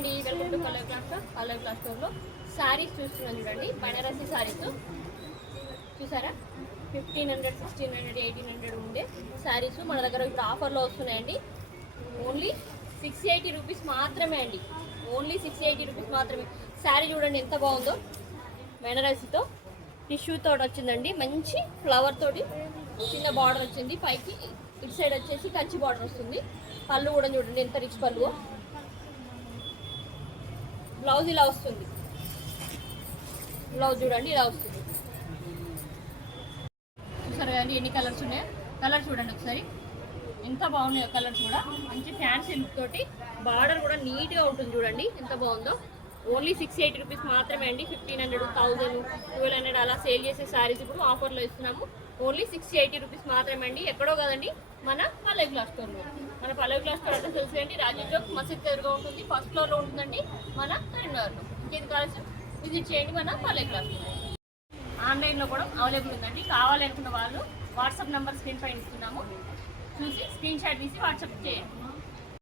అండి, welcome to Pallavi class స్టోర్లో శారీస్ చూస్తున్నాను చూడండి. బనారసి శారీస్ చూసారా, 1500, 1600, 1800 ఉండే శారీస్ మన దగ్గర ఇప్పుడు ఆఫర్లో వస్తున్నాయండి. ఓన్లీ 680 రూపీస్ మాత్రమే అండి. ఓన్లీ 680 రూపీస్ మాత్రమే. శారీ చూడండి ఎంత బాగుందో, బనారసితో టిష్యూ తోటి వచ్చిందండి. మంచి ఫ్లవర్ తోటి చిన్న బార్డర్ వచ్చింది. పైకి ఇటు సైడ్ వచ్చేసి కంచి బార్డర్ వస్తుంది. పళ్ళు కూడా చూడండి ఎంత రిచ్ పళ్ళు. బ్లౌజ్ ఇలా వస్తుంది. బ్లౌజ్ చూడండి ఇలా వస్తుంది. చూసారు కదండి ఎన్ని కలర్స్ ఉన్నాయో. కలర్ చూడండి ఒకసారి ఎంత బాగున్నాయో. కలర్స్ కూడా మంచి ఫ్యాన్సీ లుక్ తోటి, బార్డర్ కూడా నీట్గా ఉంటుంది. చూడండి ఎంత బాగుందో. ఓన్లీ 680 రూపీస్ మాత్రమే అండి. 1500, 1000, 1200 అలా సేల్ చేసే శారీస్ ఇప్పుడు ఆఫర్లో ఇస్తున్నాము. ఓన్లీ 680 రూపీస్ మాత్రమే అండి. ఎక్కడో కదండి, మన పల్లవి క్లాస్ స్టోర్లో. మన పల్లవి క్లాస్ స్టోర్ అంటే తెలిసేయండి, రాజీవ్ చౌక్ మసీద్ ఎదురుగా ఉంటుంది. ఫస్ట్ ఫ్లోర్లో ఉంటుందండి మన కరీంనగర్లో. ఇంకేది కావాల్సి విజిట్ చేయండి మన పల్లవి క్లాస్ స్టోర్. ఆన్లైన్లో కూడా అవైలబుల్ ఉందండి. కావాలనుకున్న వాళ్ళు వాట్సాప్ నెంబర్ స్క్రీన్ పైన ఇస్తున్నాము. చూసి స్క్రీన్ షాట్ తీసి వాట్సాప్ చేయండి.